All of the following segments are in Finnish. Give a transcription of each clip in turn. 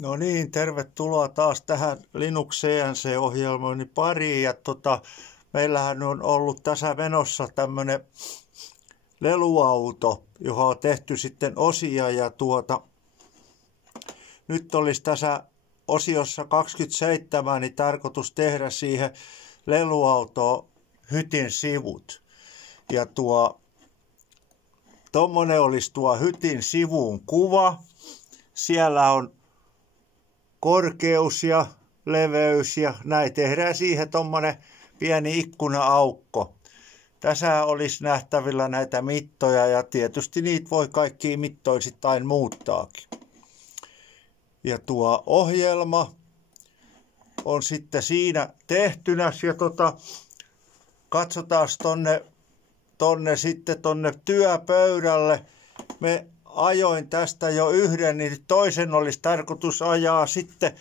No niin, tervetuloa taas tähän Linux CNC-ohjelmoinnin pariin. Meillähän on ollut tässä menossa tämmönen leluauto, johon on tehty sitten osia ja nyt olisi tässä osiossa 27 niin tarkoitus tehdä siihen leluautoon hytin sivut. Ja tommonen olisi tuo hytin sivun kuva. Siellä on korkeus ja leveys ja näin tehdään siihen tommonen pieni ikkuna-aukko. Tässä olisi nähtävillä näitä mittoja ja tietysti niitä voi kaikkia mittoisittain muuttaakin. Ja tuo ohjelma on sitten siinä tehtynä ja katsotaan tonne työpöydälle. Me ajoin tästä jo yhden, niin toisen olisi tarkoitus ajaa sitten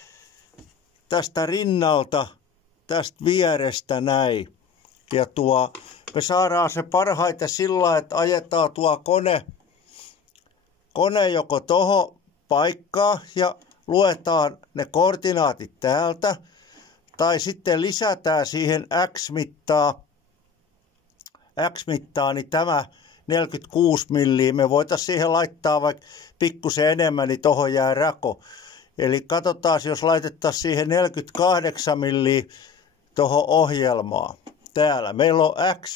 tästä rinnalta, tästä vierestä näin. Ja me saadaan se parhaiten sillä, että ajetaan tuo kone joko tohon paikkaan ja luetaan ne koordinaatit täältä. Tai sitten lisätään siihen X-mittaa, niin tämä 46 milliä. Me voitaisiin siihen laittaa vaikka pikkusen enemmän, niin tohon jää rako. Eli katsotaan, jos laitettaisiin siihen 48 milliä tohon ohjelmaan. Täällä meillä on X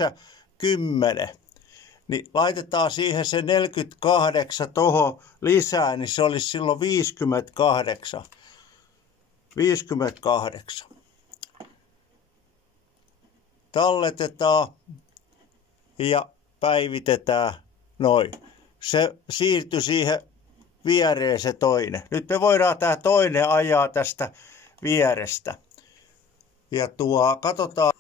10. Niin laitetaan siihen se 48 tohon lisää, niin se olisi silloin 58. 58. Talletetaan ja päivitetään noin. Se siirtyi siihen viereen se toinen. Nyt me voidaan tää toinen ajaa tästä vierestä. Ja katsotaan.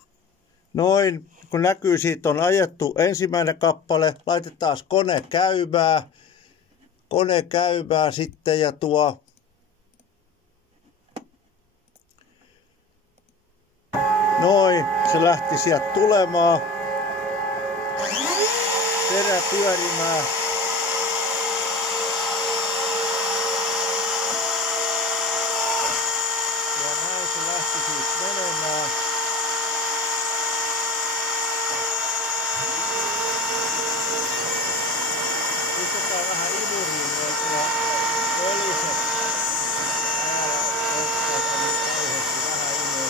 Noin, kun näkyy, siitä on ajettu ensimmäinen kappale. Laitetaan kone käymään sitten ja noin, se lähti sieltä tulemaan. Terä pyörimään. Ja näin se lähti siitä menemään. Pistetään vähän imuriin noita poliiset. Täällä ottaa niin kauheasti vähän imua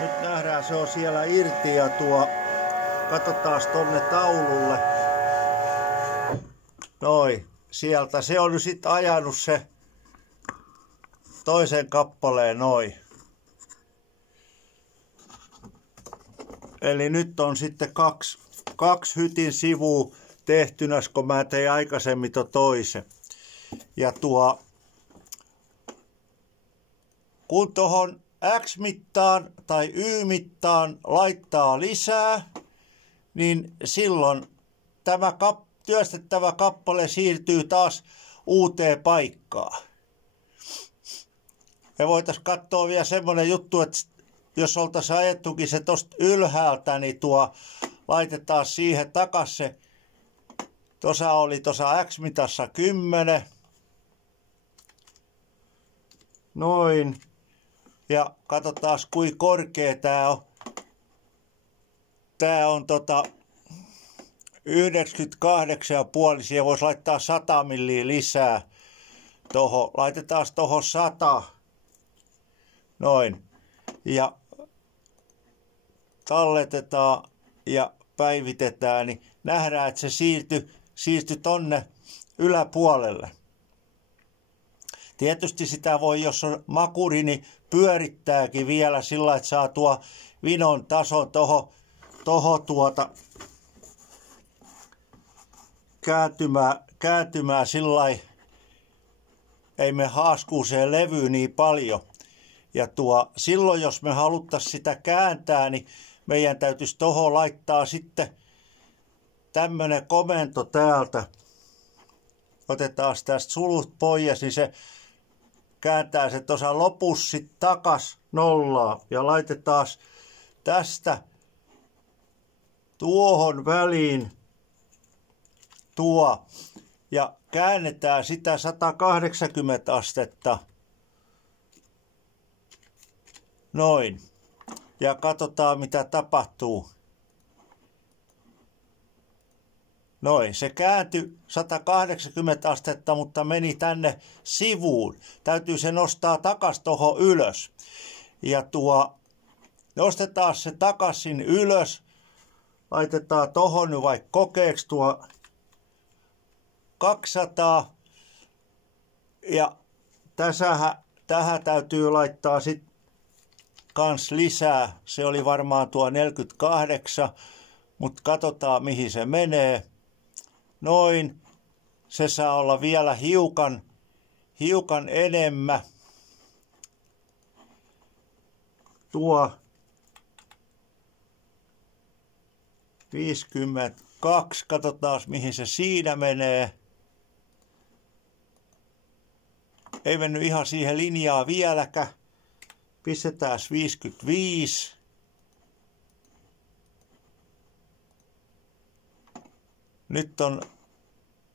Nyt nähdään, se on siellä irti ja katsotaan tonne taululle. Noin, sieltä se on nyt sitten ajanut se toisen kappaleen noin. Eli nyt on sitten kaksi hytin sivua tehtynä, kun mä tein aikaisemmin toisen. Ja kun tohon X-mittaan tai Y-mittaan laittaa lisää, niin silloin tämä työstettävä kappale siirtyy taas uuteen paikkaan. Me voitaisiin katsoa vielä semmoinen juttu, että jos oltaisiin ajettukin se tosta ylhäältä, niin laitetaan siihen takas se. Tuossa oli X-mitassa 10. Noin. Ja katsotaan kuinka korkea tää on. Tää on 98,5. Siihen voisi laittaa 100 milliä lisää. Laitetaan tohon 100. Noin. Ja talletetaan ja päivitetään, niin nähdään, että se siirtyi tonne yläpuolelle. Tietysti sitä voi, jos on makuri, niin pyörittääkin vielä sillä, että saa tuo vinon tason kääntymään sillä, ei me haaskuuseen levyyn niin paljon. Ja silloin jos me haluttaisiin sitä kääntää, niin meidän täytyisi tuohon laittaa sitten tämmöinen komento täältä. Otetaan tästä sulut pois, niin se kääntää se tuossa lopussa sitten takas nollaan. Ja laitetaan tästä tuohon väliin tuo. Ja käännetään sitä 180 astetta. Noin. Ja katsotaan mitä tapahtuu. Noin, se kääntyi 180 astetta, mutta meni tänne sivuun. Täytyy se nostaa takas tuohon ylös. Ja nostetaan se takaisin ylös. Laitetaan tuohon nyt vaikka kokeeksi tuo 200. Ja tähän täytyy laittaa sitten kans lisää. Se oli varmaan tuo 48, mutta katsotaan mihin se menee. Noin. Se saa olla vielä hiukan enemmän. Tuo 52. Katsotaan mihin se siinä menee. Ei mennyt ihan siihen linjaan vieläkään. Pistetään 55. Nyt on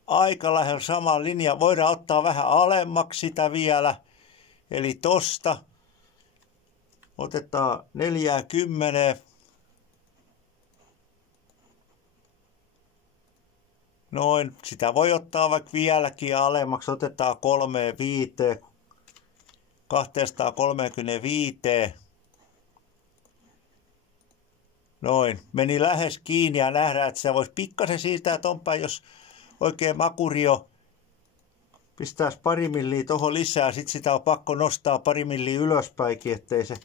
aika lähellä sama linja. Voidaan ottaa vähän alemmaksi sitä vielä. Eli tosta otetaan 40. Noin. Sitä voi ottaa vaikka vieläkin alemmaksi. Otetaan 35. 235. Noin. Meni lähes kiinni ja nähdään, että se voisi pikkasen siirtää tonpäin, jos oikein makurio. Pistäisi pari milliä tuohon lisää. Sitten sitä on pakko nostaa pari milliä ylöspäinkin, ettei se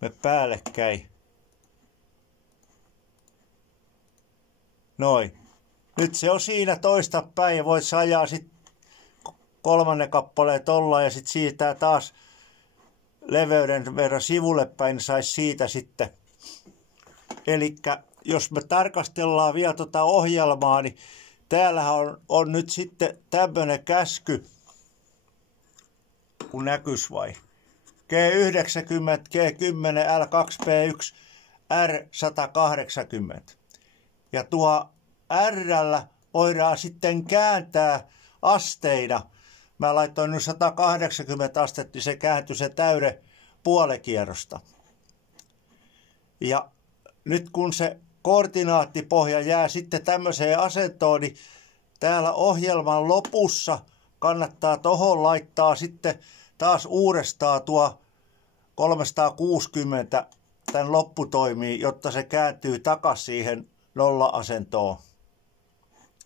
mene päällekkäin. Noin. Nyt se on siinä toista päin ja voit ajaa sitten kolmannen kappaleen tollaan ja sitten siirtää taas leveyden verran sivulle päin, niin saisi siitä sitten. Elikkä jos me tarkastellaan vielä tuota ohjelmaa, niin täällähän on nyt sitten tämmöinen käsky, kun näkys vai. G90, G10, L2P1, R180. Ja tuo R:llä voidaan sitten kääntää asteina. Mä laitoin nyt 180 astetta, niin se kääntyi se täyden puolikierrosta. Ja nyt kun se koordinaattipohja jää sitten tämmöiseen asentoon, niin täällä ohjelman lopussa kannattaa tohon laittaa sitten taas uudestaan tuo 360 tämän lopputoimiin, jotta se kääntyy takaisin siihen nolla-asentoon,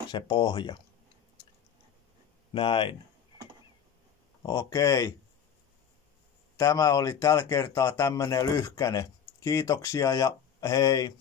se pohja. Näin. Okei. Tämä oli tällä kertaa tämmönen lyhkäne. Kiitoksia ja hei.